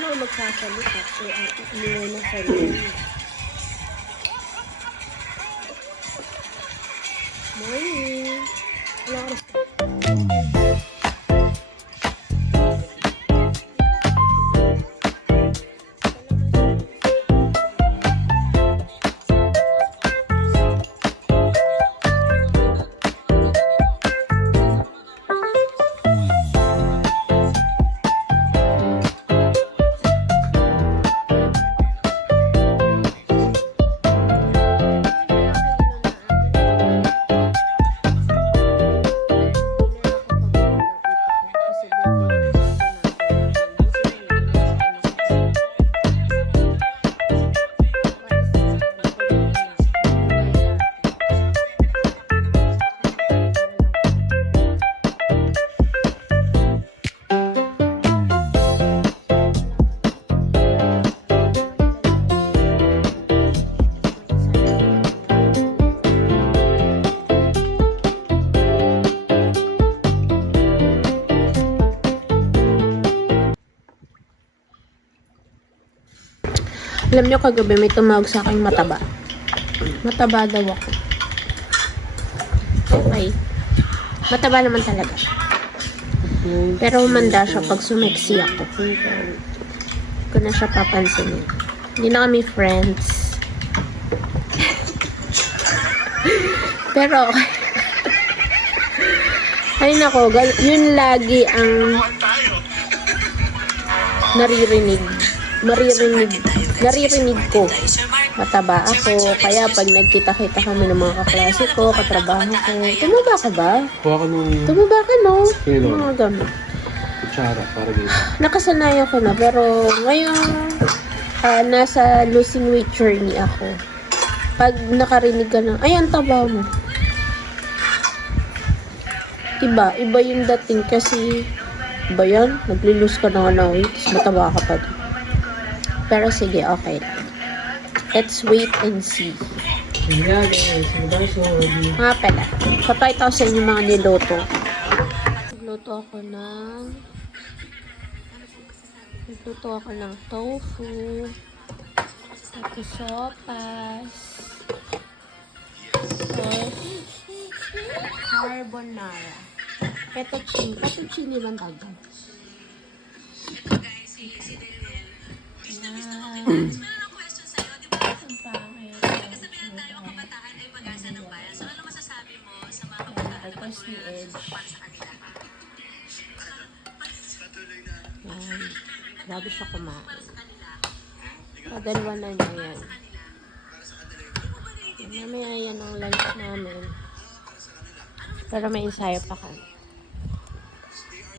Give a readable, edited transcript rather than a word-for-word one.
Paano ako magsasalita? Ingay ng sarili. Morning! Wala ka Alam niyo, kagabi may tumawag sa akin mataba. Mataba daw ako. Okay. Mataba naman talaga. Pero humanda siya pag sumiksi ako. Hindi ko na siya papansinin. Hindi na kami friends. Pero, ay nako, yun lagi ang naririnig ko. Mataba ako. Kaya pag nagkita-kita kami ng mga kaklase ko, katrabaho ko, tumaba ka ba? Tumaba ka, no? Mga gamit. Kutsara, para dito. Nakasanayan ko na, pero ngayon, nasa losing weight journey ako. Pag nakarinig ka ng, ay, ang taba mo. Iba yung dating kasi, iba yan, nagli-lose ka na ng weight, mataba ka pa din. Pero sige, okay lang. Let's wait and see. Nga pala, papakita ko sa inyo mga niloto. Nagluto ako ng tofu, tapos sopas, carbonara. Fettuccine man tawag. Request ni Edge. Yan. Grabe siya kumain. Padalwa na niya yan. Mamaya yan ang lunch namin. Pero may ensayo pa kami.